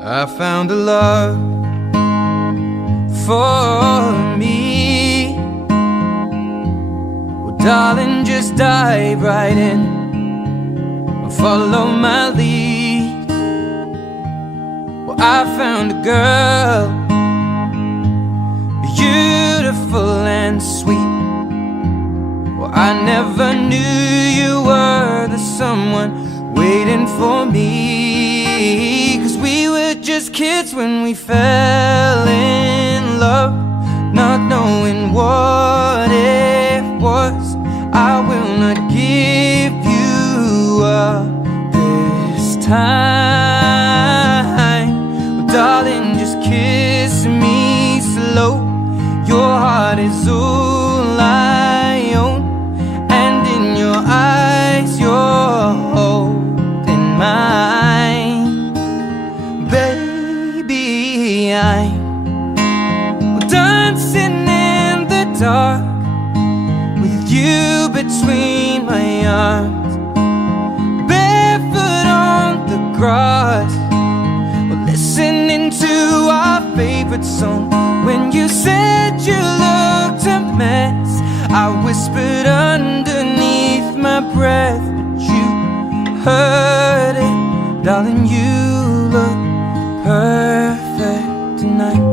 I found a love for me. Well, darling, just dive right in and follow my lead. Well, I found a girl, beautiful and sweet. Well, I never knew you were the someone waiting for me. 'Cause we were just kids when we fell in love, not knowing what it was. I will not give you up this time. Well, darling, just kiss me slow. Your heart is all I own, and in your eyes you're holding mine. Baby, I'm dancing in the dark with you between my arms, barefoot on the grass. We're listening to our favorite song. When you said you looked a mess, I whispered underneath my breath, but you heard it. Darling, you look perfect tonight.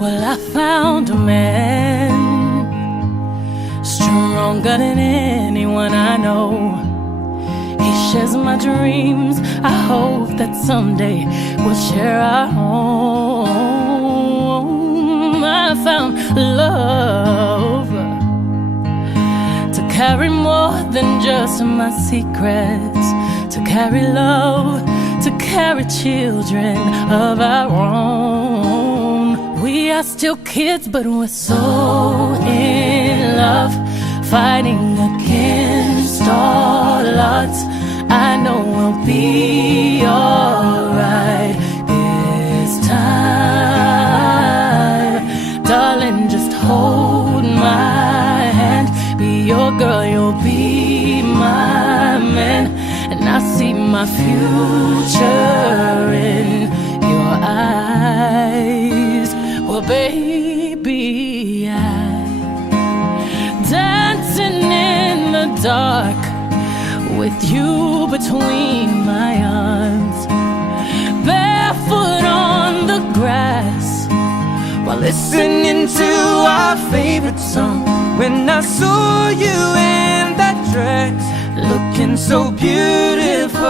Well, I found a man stronger than anyone I know. He shares my dreams. I hope that someday we'll share our home. I found love to carry more than just my secrets, to carry love, to carry children of our own. We are still kids, but we're so in love, fighting against all odds. I know we'll be alright this time. Darling, just hold my hand. Be your girl, you'll be my man. And I see my future in your eyes. Well, baby, I'm dancing in the dark with you between my arms, barefoot on the grass, while listening to our favorite song. When I saw you in that dress, looking so beautiful,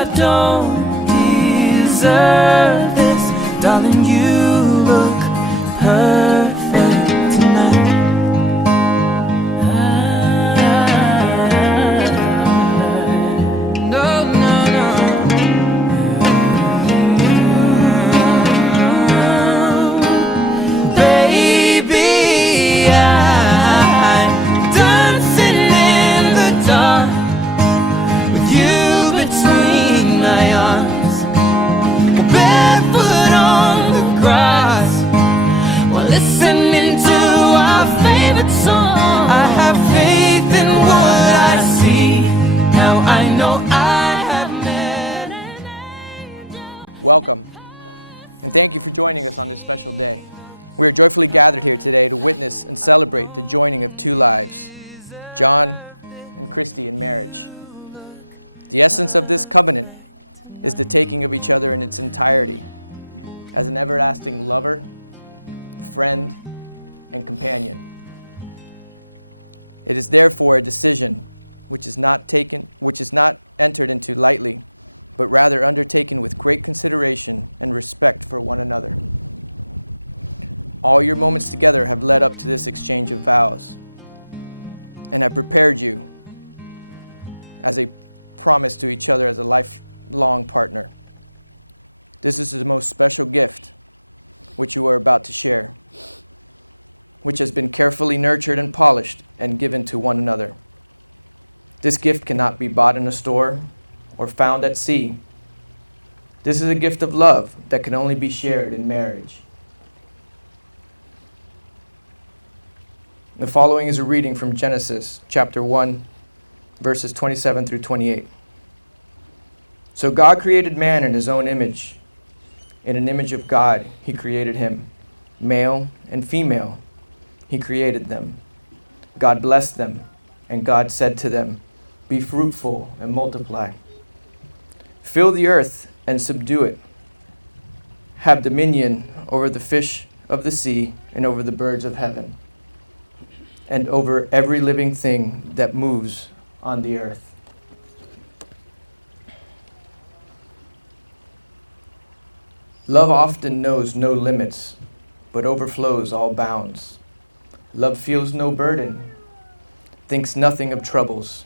I don't deserve this. Darling, you look perfect tonight. Listening to our favorite song. I have faith in what I see. Now I know I have met an angel. Welcome, and thank you for joining us on this special day. We are joyfully gathered here today to witness and celebrate the joining of two lives, John and Christy, in marriage. The essence of this covenant is the taking of each other in its entirety as an everlasting lover, friend, and companion. It is therefore a decision which is not entered into lightly, but rather undertaken with great consideration and respect for one another. All your moments together have led up to this exchange of vows and have prepared you as a promise to each other as a lifelong partner. This is the most special gift which you are about to share, which has been carefully nurtured and polished and given to one another. This gift cannot be bought in a store or found at sea. This is a gift of love that can only be shared in marriage. The following is a reading from Genesis chapter 1, verses 27 through 28. So God created man in his own image. In an image of God, he created him. Male and female, he created them. God blessed them, and God said to them, "Be fruitful and multiply. Fill the earth and subdue it. Have dominion over the fish of the sea and over the birds of heaven, and over every living thing that moves on the earth." Love often knows no limits, but overflows all bounds. Love feels no burden, thinks nothing of troubles,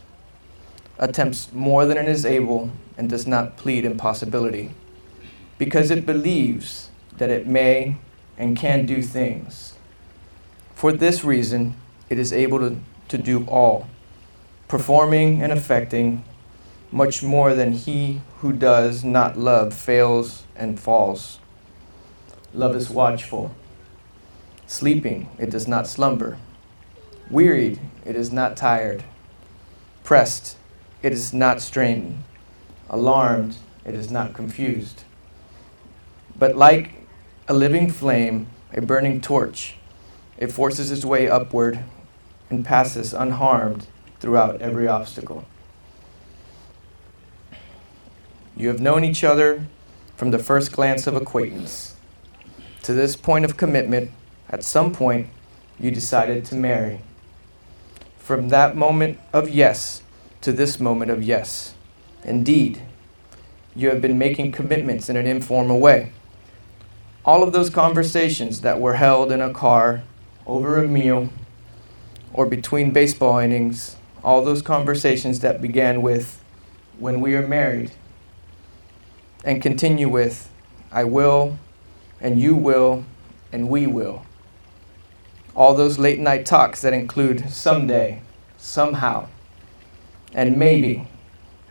attempts more than it is able, and does not plead impossibility, because it believes that it may and can do things. For this reason, it is able to do all, performing and effecting much more than he who does not love fails and falls. Love is watchful. Sleeping, it does not slumber. Wearied, it is not tired. Pressed, it is not strained. Alarmed, it is not confused. But like a living flame, a burning torch, it forces its way upward and passes unharmed throughout every obstacle. You have known each other from the first glance of acquaintance. To this point of commitment, at some point, you decided to marry. From that moment of yes to this moment of yes. Indeed, you have been making commitments in an informal way. All of those conversations that were held in a car, over a meal, or between baseball innings, all those conversations that began with, "When we are married," and continue with, "I will," and "you will," and "we will." All those late night talks that include "someday," "somehow," and "maybe,"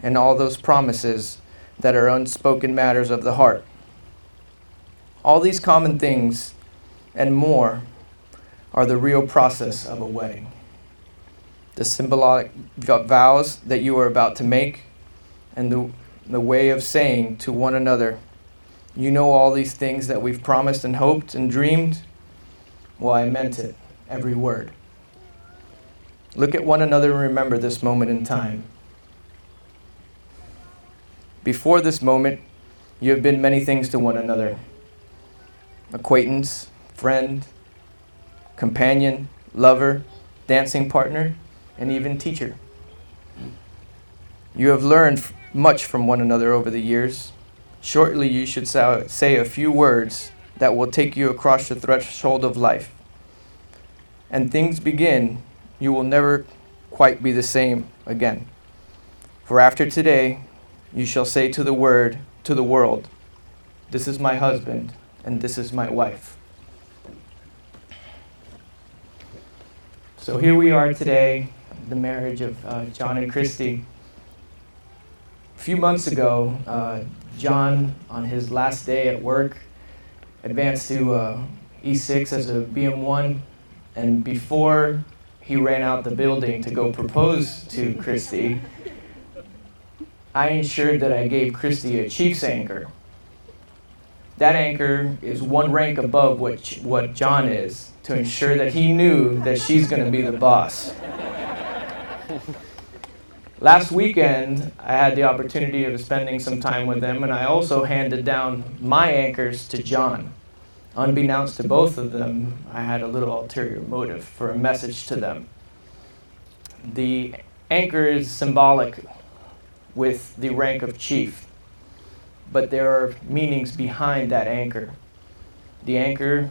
and all those promises that are unspoken matters of the heart. All these common things and more are the real process of a wedding. The symbolic vows that you are about to make, and the way of saying to one another, "You know all these things that we've promised and hoped and dreamed? Well, I meant it, every word." Look at one another and remember this moment in time. Before this moment, you have been many things to one another: acquaintance, friend, companion, lover, dancing partner, and even teacher. You have learned much from one another over the years. Shortly, you should say a few words that will take you across the threshold of life. And things begin, you will never quite be the same again. For after today, you shall say to the world, "This is my husband, and this is my wife." So here we are today, the marriage of John and Christy. A few months ago, John, on his last day at work, advanced to E6 as a BM1, and before he ran out the building to go propose to Christy, I ensured that I gave Christy a chief's anchor. That anchor is one rank above what John is, to ensure that he knew that she's going to be the boss. Last weekend, I had the opportunity of spending some time with them, and I also handed down my anchors to John. Unbeknownst to both of them, I had a little ulterior motive for a message to them. The anchor is symbolic with the rank of chief, but there are meanings behind that anchor. The anchor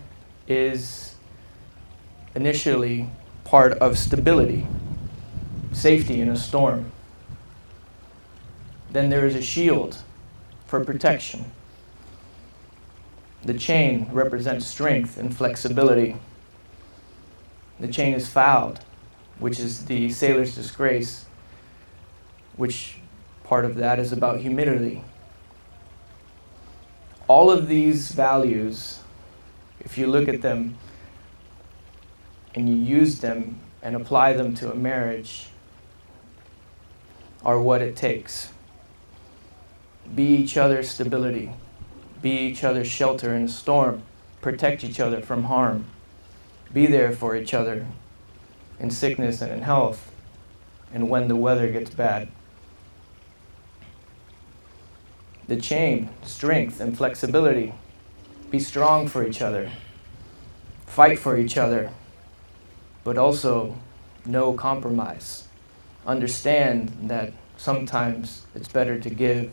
is initially part of stability, safety in a storm. Then there is a shield for protection. The chain represents strength and flexibility. The chain is fouled, which is the sailor's disgrace, which part of that is about humility. All of these values, if you look at them and you use them and apply them to a marriage, are what it takes. Be each other's stability. Be each other's shelter in a storm. Protect each other from harm. Be there for each other in sickness and in health, and when the weather gets bad. The chain, strength, and flexibility. Be strong for each other. Fight for each other, but also no compromise. Understand that sometimes it's better to give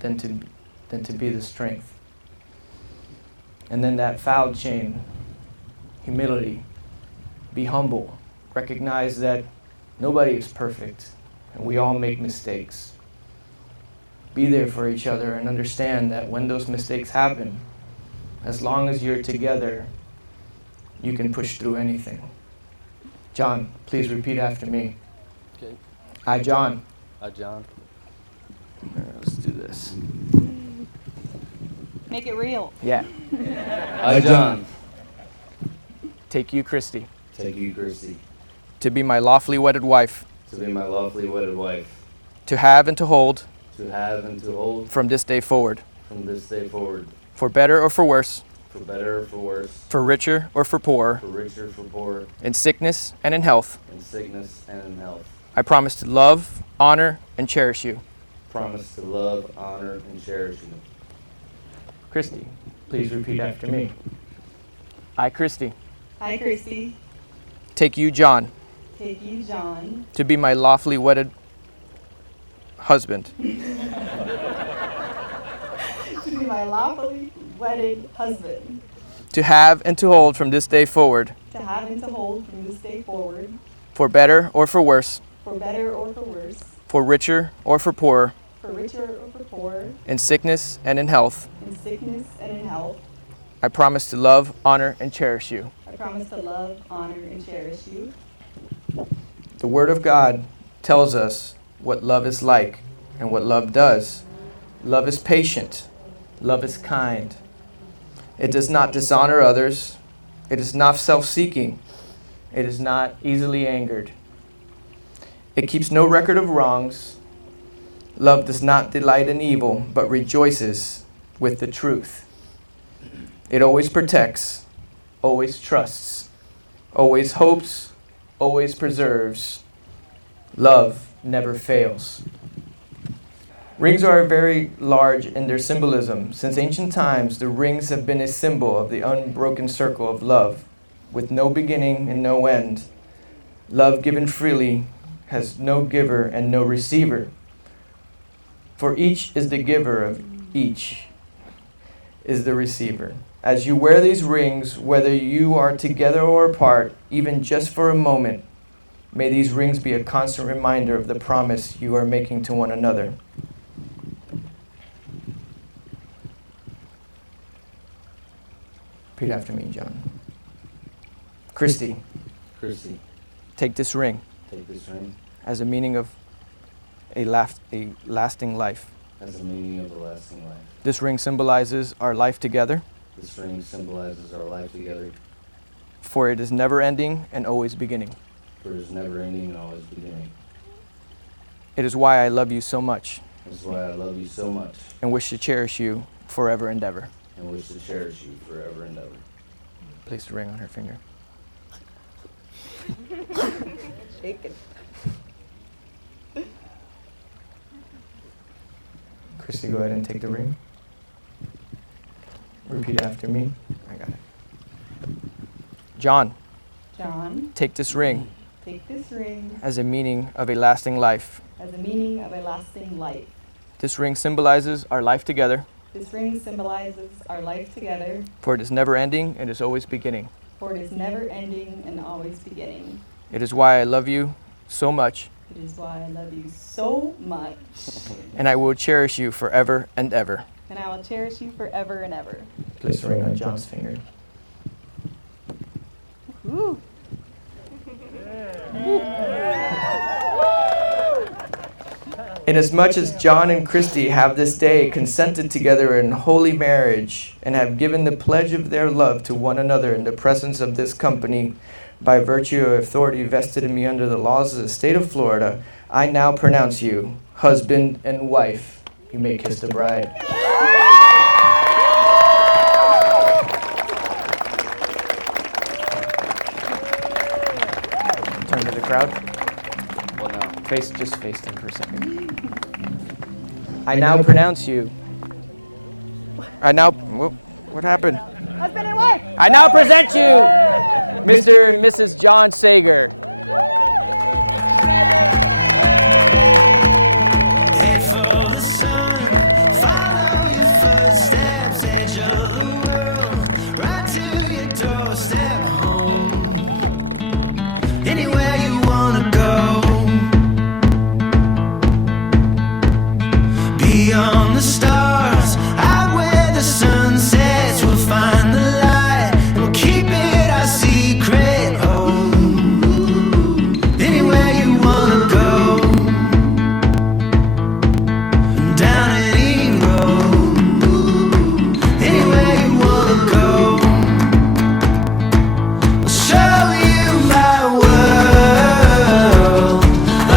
than to be the strength. And then that foul chain, humility. Be humble. Recognize that nobody is perfect, and we all make mistakes. Be there for each other and understand that when those mistakes happen, as long as you're together, you can push through anything. John, please repeat after me. Okay. I, John. I, John. Let's do this. Make it real. Yeah. I, John. Take you, Christy, Take you, Christy, to be my lawfully wedded wife, to be my lawfully wedded wife, to have and to hold to have and to hold from this day forward, from this day forward, for better or for worse, for better or for worse, for richer or for poorer, for richer or for poorer, in sickness and in health. in sickness and in health. I promise to love, honor, and cherish you. Promise to love, honor, and cherish you. Christy, please repeat after me. I, Christy, Hi, Christy. take you, John, Take you, John, to be my lawfully wedded husband, to be my lawfully wedded husband, to have and to hold from this day forward, to have and to hold from this day forward, for better or for worse, for better or for worse, for richer or for poorer, for richer or for poorer, in sickness and in health. in sickness and in health. I promise to love, honor, and cherish you. I promise to love, honor, and cherish you. The Word of God tells us what love is like and what love does. Love is patient. Love is kind. It does not dishonor others. It is not self-seeking. It is not easily angered. It keeps no record of wrongs. Love does not delight in evil, but rejoices with the truth. It always protects, always trusts, always hopes, always preserves. Love never fails. Rings are very large in their symbolism. Since ancient times, the rings have been a symbol of the unbroken circle of love, with no beginning and no end. Love given freely has no giver and no receiver. For each is the giver of each is the receiver. As you wear these rings, whether you are together or apart, even just for a moment, may these rings be a constant reminder of the promise you are making to one another. Repeat after me, John. Christy, Christy, take this ring take this ring as a meaning of a lasting life. as a meaning of the lasting life. This ring symbolizes our life together, This ring symbolizes our life together, for it is never ending and always beginning. for it is never ending and always beginning. It is why I love you so much This is why I love you so much and wish to cherish you forever and ever. and wish to cherish you forever and ever. Place the ring on her finger. Christy, go ahead and take the ring. Repeat after me. I got it. John, John, take this ring take this ring as a meaning of a lasting life. as a meaning of a lasting life. This ring symbolizes our life together, This ring symbolizes our life together, for it is never ending and is always beginning. for it is never ending and always beginning. It is why I love you so much, It is why I love you so much, and I will cherish you forever and ever. and I will cherish you forever and ever. Place the ring on John's finger. Woo. Inasmuch as John and Christy have this day consented together in holy marriage and have given the pledge of their love to one another in the presence of this company, by virtue of authority vested in me under the laws of the state of Florida, I now pronounce you husband and wife. You may kiss the bride. Turn to the crowd. Well, no. Just face them for a second. I now pronounce you. What happened? Husband and wife. I now present you, Mr. and Mrs. John Sager. Anywhere you wanna go, beyond the stars, out where the sun sets, we'll find the light, we'll keep it our secret. Oh, anywhere you wanna go, down any road, anywhere you wanna go, I'll show you my world. Oh,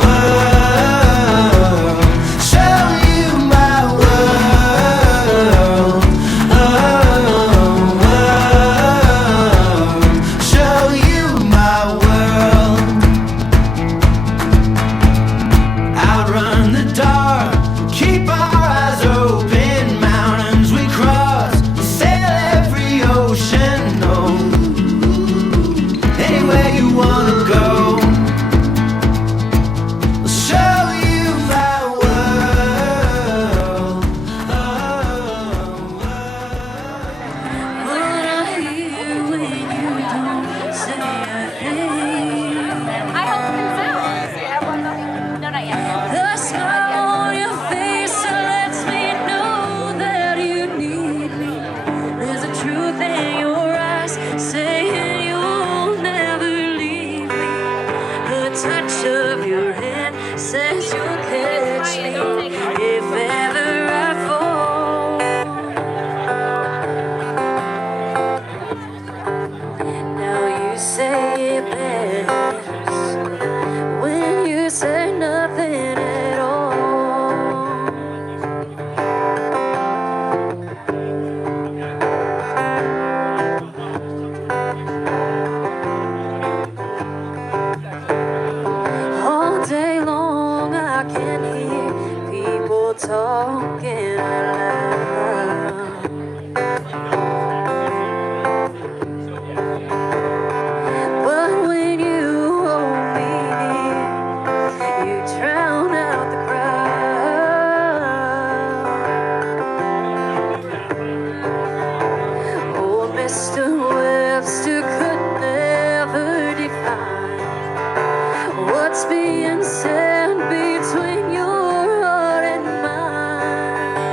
world. Show you my world. Oh, world. Show you my world. Outrun the dark, keep our eyes open. Mountains we cross, sail every ocean. No, anywhere you wanna go, I'll show you my world. Oh, I hope there's out. Do you have one though? No, not yet. The smile on your face lets me know that you need me. There's a truth in your eyes saying you'll never leave me. The touch of your hand says you'll catch me if ever I fall. Now you say it best when you say nothing at all. All day long I can hear people talking out loud. But when you hold me near, you drown out the crowd. Oh, Mr. Webster could never define what's being said between your heart and mine.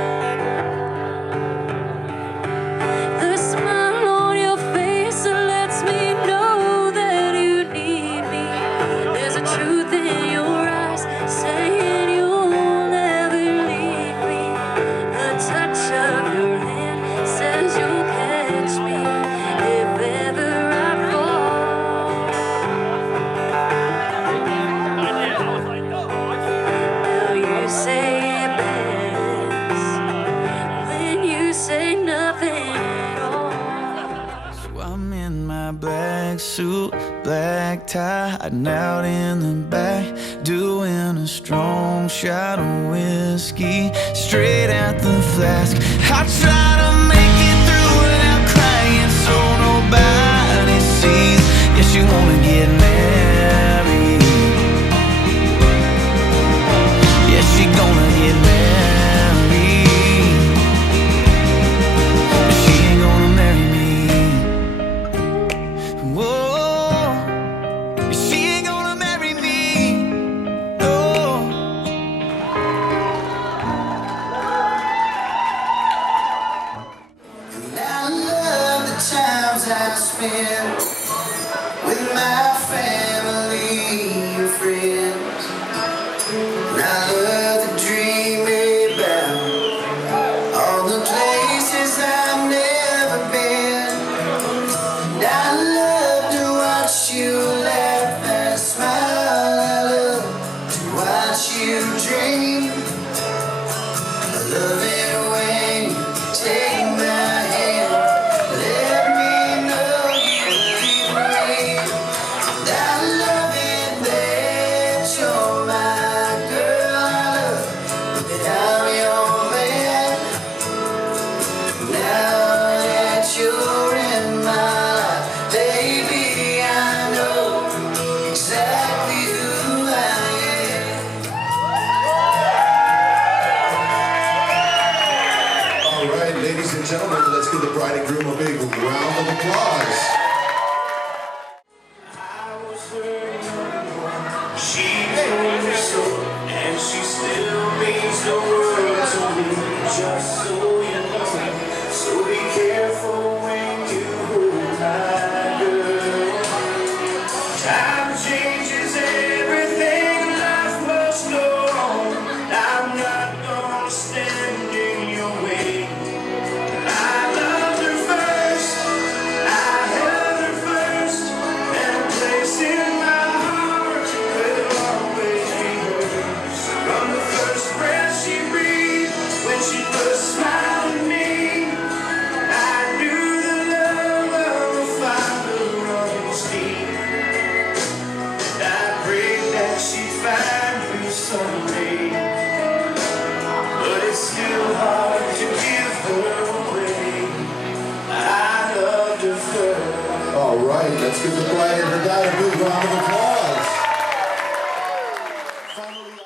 The smile on your face lets me know that you need me. There's a truth in your eyes saying you'll never leave me. The touch of your hand says you'll catch me if ever I fall. Now you say it best when you say nothing at all. So I'm in my black suit, black tie, hiding out in the back, doing a strong shot of whiskey straight out the flask. I try to make it through without crying so nobody sees. Yes, you wanna get married. Yes, she gonna get married. But she ain't gonna marry me. Whoa, she ain't gonna marry me. No. I love the times I spent with my family. She told me so, and she still means the world to me. Just so you know, so be careful when you hold my girl. Time changes everything, life must go on. I'm not gonna stand in your way. I loved her first, I held her first, and a place in my heart will always be hers. From the first breath she breathed, when she first smiled at me, I knew the love of a father runs deep. And I prayed that she'd find you someday, but it's still hard to give her away. I loved her first. All right, let's give the bride and her guy a big round of applause. Finally,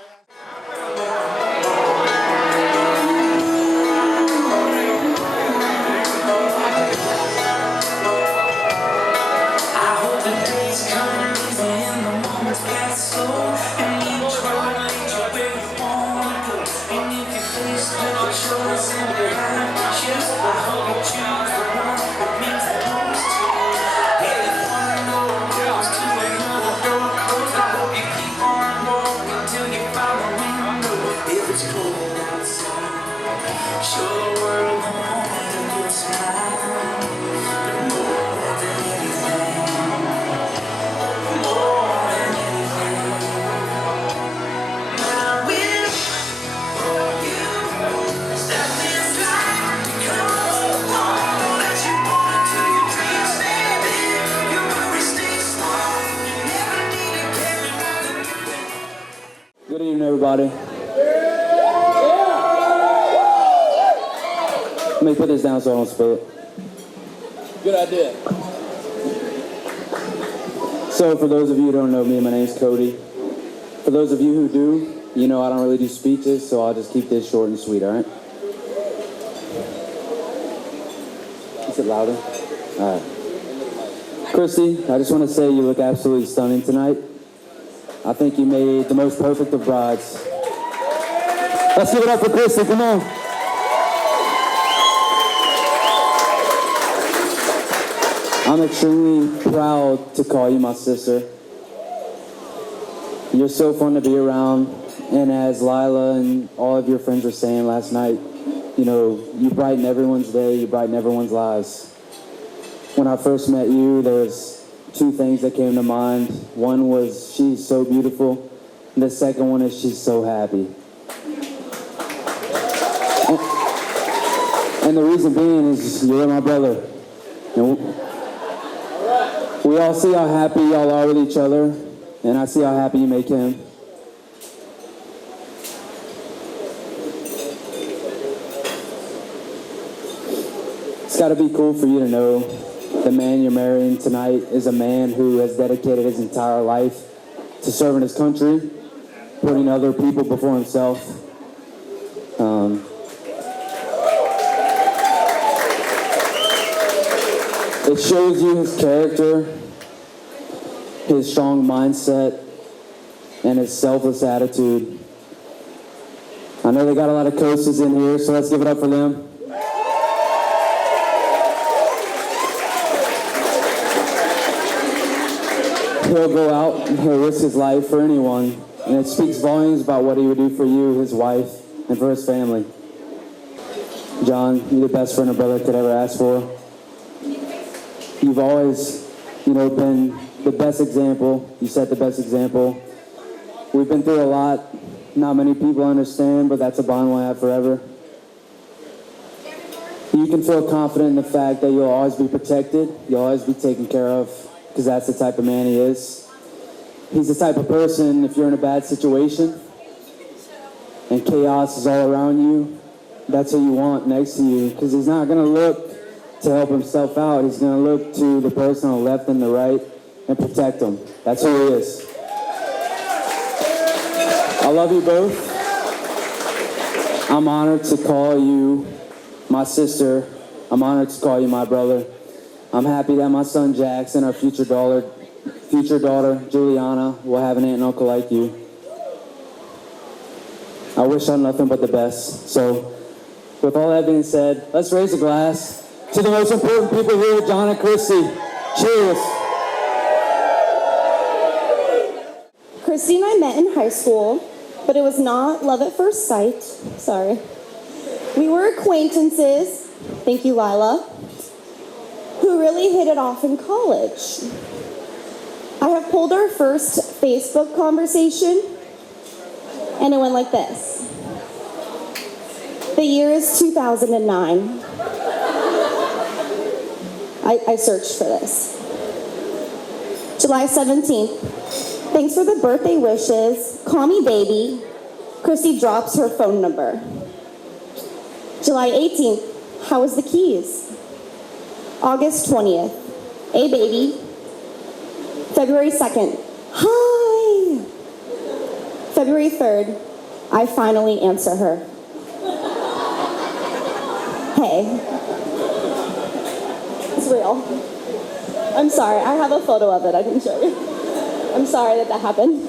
I hope the days come easy and the moments pass slow, and each road leads you where you wanna go. And if you're faced with a choice and you have to choose, I hope you choose the one that means the most to you. And if one door goes to another door closed, I hope you keep on walking till you find the window. If it's cold outside, show the world more than your smile, but more than anything. Good evening, everybody. Let me put this down so I don't spill it. Good idea. So, for those of you who don't know me, my name's Cody. For those of you who do, you know I don't really do speeches, so I'll just keep this short and sweet, all right? Is it louder? All right. Christy, I just want to say you look absolutely stunning tonight. I think you made the most perfect of brides. Let's give it up for Christy, come on. I'm extremely proud to call you my sister. You're so fun to be around, and as Lila and all of your friends were saying last night, you know, you brighten everyone's day, you brighten everyone's lives. When I first met you, there was two things that came to mind. One was she's so beautiful, and the second one is she's so happy. And the reason being is you're my brother. And we all see how happy y'all are with each other, and I see how happy you make him. It's got to be cool for you to know the man you're marrying tonight is a man who has dedicated his entire life to serving his country, putting other people before himself. It shows you his character, his strong mindset, and his selfless attitude. I know they got a lot of coaches in here, so let's give it up for them. He'll go out and he'll risk his life for anyone, and it speaks volumes about what he would do for you, his wife, and for his family. John, you're the best friend a brother could ever ask for. You've always, been the best example. You set the best example. We've been through a lot. Not many people understand, but that's a bond we'll have forever. You can feel confident in the fact that you'll always be protected. You'll always be taken care of, because that's the type of man he is. He's the type of person, if you're in a bad situation and chaos is all around you, that's what you want next to you, because he's not going to look to help himself out. He's going to look to the person on the left and the right and protect them. That's who he is. I love you both. I'm honored to call you my sister. I'm honored to call you my brother. I'm happy that my son Jackson, our future daughter, future daughter, Juliana, will have an aunt and uncle like you. I wish her nothing but the best. So, with all that being said, let's raise a glass to the most important people here, John and Christy. Cheers. Christy and I met in high school, but it was not love at first sight. Sorry. We were acquaintances, thank you, Lila, who really hit it off in college. I have pulled our first Facebook conversation, and it went like this. The year is 2009. I searched for this. July 17th. Thanks for the birthday wishes. Call me baby. Christy drops her phone number. July 18th. How was the keys? August 20th. Hey baby. February 2nd. Hi. February 3rd. I finally answer her. Hey. It's real. I'm sorry. I have a photo of it. I can show you. I'm sorry that happened.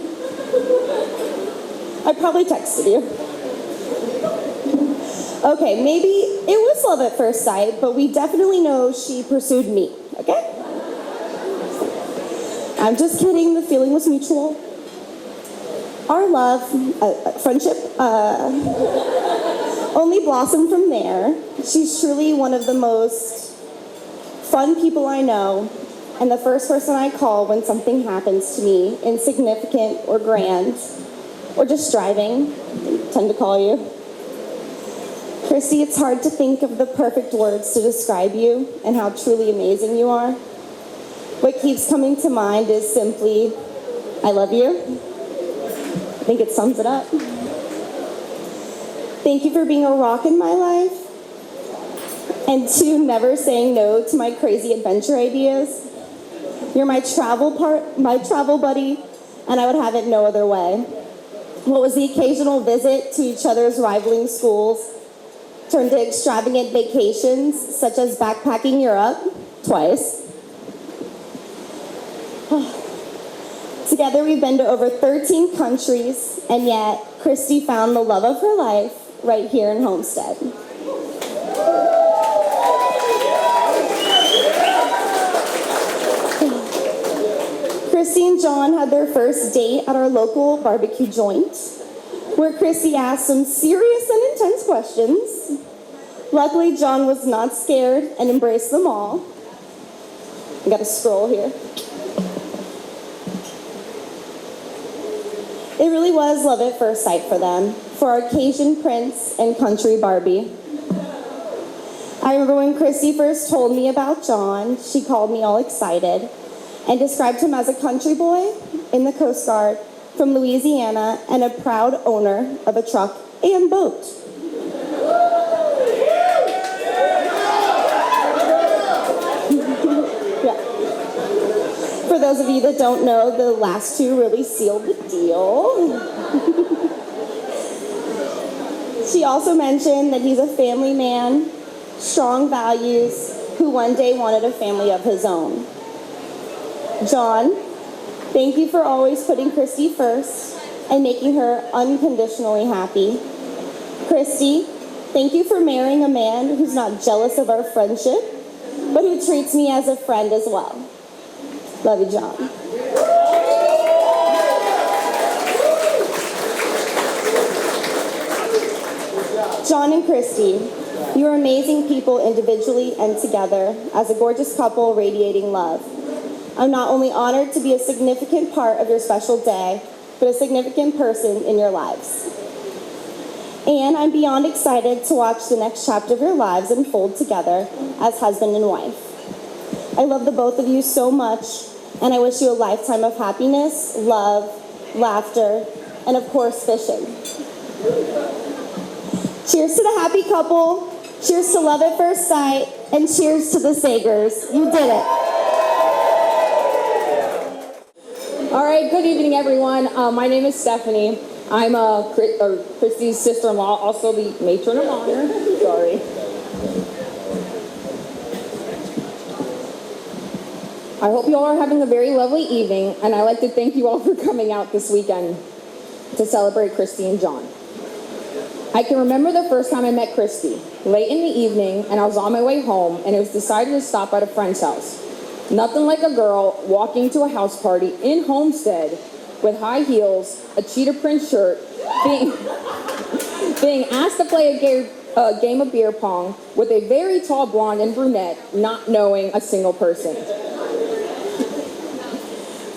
I probably texted you. Okay, maybe it was love at first sight, but we definitely know she pursued me, okay? I'm just kidding, the feeling was mutual. Our love, friendship, only blossomed from there. She's truly one of the most fun people I know, and the first person I call when something happens to me, insignificant or grand, or just driving, I tend to call you. Christy, it's hard to think of the perfect words to describe you and how truly amazing you are. What keeps coming to mind is simply, I love you. I think it sums it up. Thank you for being a rock in my life, and two, never saying no to my crazy adventure ideas. You're my travel buddy, and I would have it no other way. What was the occasional visit to each other's rivaling schools turned to extravagant vacations, such as backpacking Europe, twice. Together we've been to over 13 countries, and yet Christy found the love of her life right here in Homestead. Christy and John had their first date at our local barbecue joint, where Christy asked some serious and intense questions. Luckily, John was not scared and embraced them all. I gotta scroll here. It really was love at first sight for them, for our Cajun Prince and Country Barbie. I remember when Christy first told me about John, she called me all excited and described him as a country boy in the Coast Guard from Louisiana and a proud owner of a truck and boat. Yeah. For those of you that don't know, the last two really sealed the deal. She also mentioned that he's a family man, strong values, who one day wanted a family of his own. John, thank you for always putting Christy first and making her unconditionally happy. Christy, thank you for marrying a man who's not jealous of our friendship, but who treats me as a friend as well. Love you, John. John and Christy, you are amazing people individually and together as a gorgeous couple radiating love. I'm not only honored to be a significant part of your special day, but a significant person in your lives. And I'm beyond excited to watch the next chapter of your lives unfold together as husband and wife. I love the both of you so much, and I wish you a lifetime of happiness, love, laughter, and of course, fishing. Cheers to the happy couple, cheers to love at first sight, and cheers to the Sagers. You did it. All right, good evening, everyone. My name is Stephanie. I'm Christy's sister-in-law, also the matron of honor. Sorry. I hope you all are having a very lovely evening, and I'd like to thank you all for coming out this weekend to celebrate Christy and John. I can remember the first time I met Christy, late in the evening, and I was on my way home, and it was decided to stop at a friend's house. Nothing like a girl walking to a house party in Homestead with high heels, a cheetah print shirt, being asked to play a game of beer pong with a very tall blonde and brunette, not knowing a single person.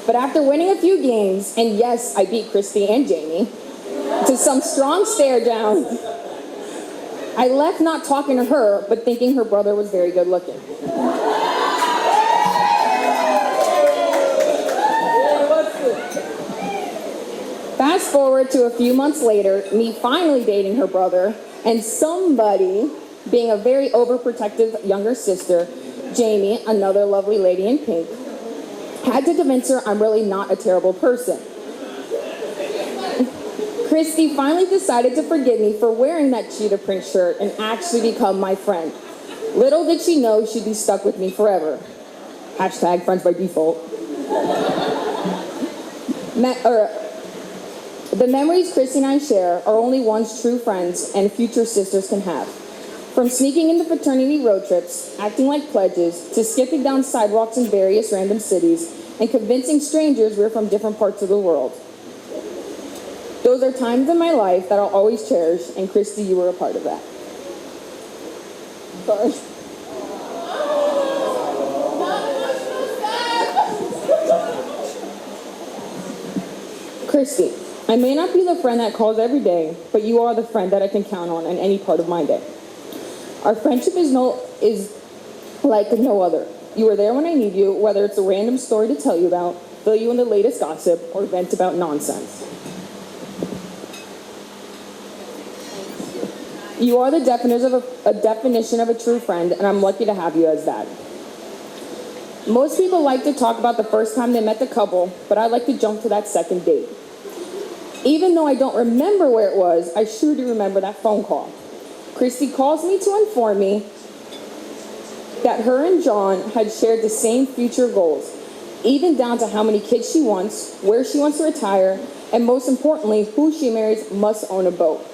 But after winning a few games, and yes, I beat Christy and Jamie, to some strong stare down, I left not talking to her, but thinking her brother was very good looking. Fast forward to a few months later, me finally dating her brother, and somebody, being a very overprotective younger sister, Jamie, another lovely lady in pink, had to convince her I'm really not a terrible person. Christy finally decided to forgive me for wearing that cheetah print shirt and actually become my friend. Little did she know she'd be stuck with me forever. Hashtag friends by default. The memories Christy and I share are only one's true friends and future sisters can have. From sneaking into fraternity road trips, acting like pledges, to skipping down sidewalks in various random cities, and convincing strangers we're from different parts of the world. Those are times in my life that I'll always cherish, and Christy, you were a part of that. Sorry. Christy, I may not be the friend that calls every day, but you are the friend that I can count on in any part of my day. Our friendship is like no other. You are there when I need you, whether it's a random story to tell you about, fill you in the latest gossip, or vent about nonsense. You are the definition of a true friend, and I'm lucky to have you as that. Most people like to talk about the first time they met the couple, but I like to jump to that second date. Even though I don't remember where it was, I sure do remember that phone call. Christy calls me to inform me that her and John had shared the same future goals, even down to how many kids she wants, where she wants to retire, and most importantly, who she marries must own a boat.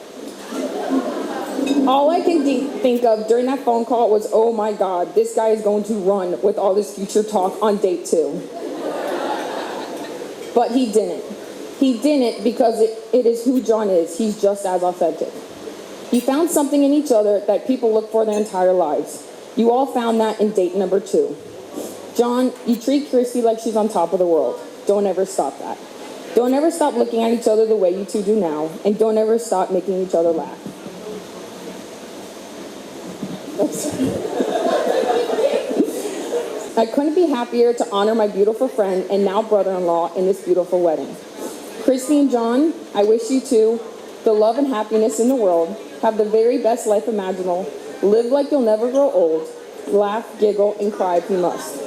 All I can think of during that phone call was, oh my God, this guy is going to run with all this future talk on date 2. But he didn't. He didn't because it is who John is. He's just as authentic. He found something in each other that people look for their entire lives. You all found that in date number 2. John, you treat Christy like she's on top of the world. Don't ever stop that. Don't ever stop looking at each other the way you two do now, and don't ever stop making each other laugh. I couldn't be happier to honor my beautiful friend and now brother-in-law in this beautiful wedding. Christy and John, I wish you two the love and happiness in the world. Have the very best life imaginable. Live like you'll never grow old. Laugh, giggle, and cry if you must.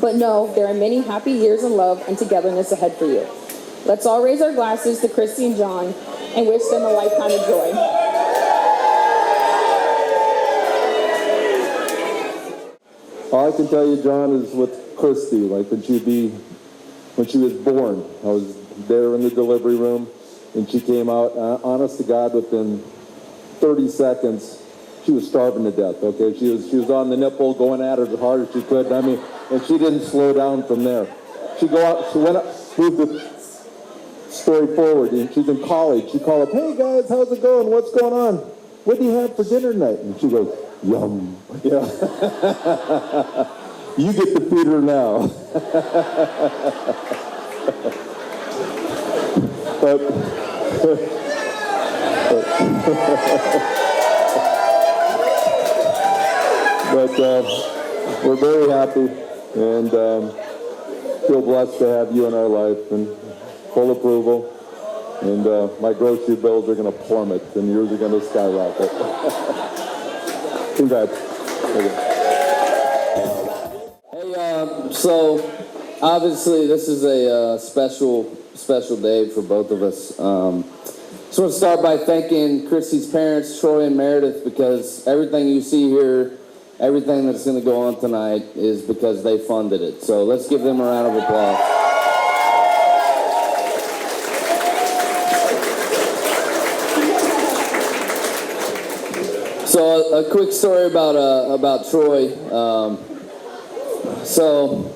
But know there are many happy years of love and togetherness ahead for you. Let's all raise our glasses to Christy and John and wish them a lifetime of joy. All I can tell you, John, is with Christy, like when she was born, I was there in the delivery room, and she came out, honest to God, within 30 seconds, she was starving to death, okay? She was on the nipple, going at it as hard as she could, and she didn't slow down from there. She went up, moved the story forward, and she's in college. She called up, hey guys, how's it going? What's going on? What do you have for dinner tonight? And she goes, yum. Yeah. You get to feed her now. but we're very happy and feel blessed to have you in our life and full approval. And my grocery bills are going to plummet and yours are going to skyrocket. Congrats. Hey, so obviously this is a special day for both of us. Just want to start by thanking Christy's parents, Troy and Meredith, because everything you see here everything that's going to go on tonight is because they funded it. So let's give them a round of applause. So a quick story about Troy. So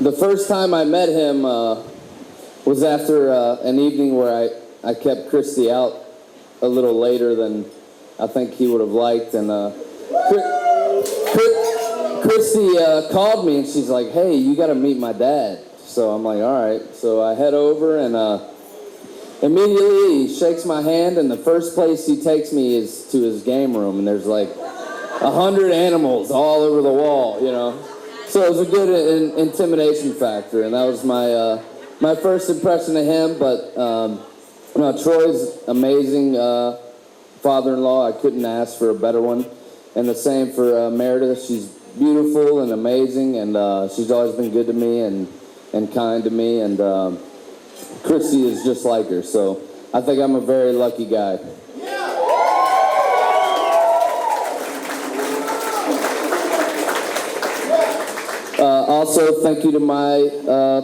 the first time I met him was after an evening where I kept Christy out a little later than I think he would have liked, and Christy called me and she's like, "Hey, you got to meet my dad." So I'm like, "All right." So I head over and immediately he shakes my hand, and the first place he takes me is to his game room, and there's like 100 animals all over the wall, you know. So it was a good intimidation factor, and that was my first impression of him. But Troy's amazing father-in-law. I couldn't ask for a better one. And the same for Meredith. She's beautiful and amazing, and she's always been good to me and kind to me. And Christy is just like her. So I think I'm a very lucky guy. Also, thank you to my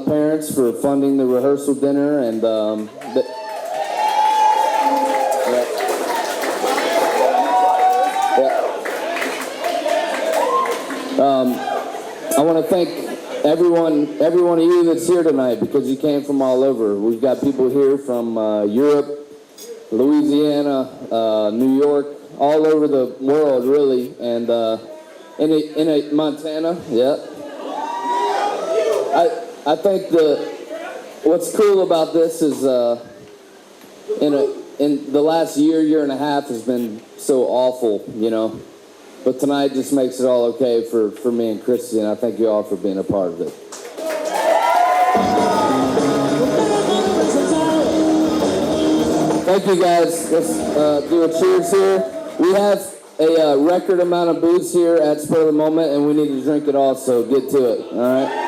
parents for funding the rehearsal dinner, and I want to thank every one of you that's here tonight, because you came from all over. We've got people here from Europe, Louisiana, New York, all over the world, really, and in Montana, yeah. I think what's cool about this is in the last year and a half has been so awful, you know. But tonight just makes it all okay for me and Christy, and I thank you all for being a part of it. Thank you, guys. Let's do a cheers here. We have a record amount of booze here at Spur of the Moment, and we need to drink it all, so get to it, all right?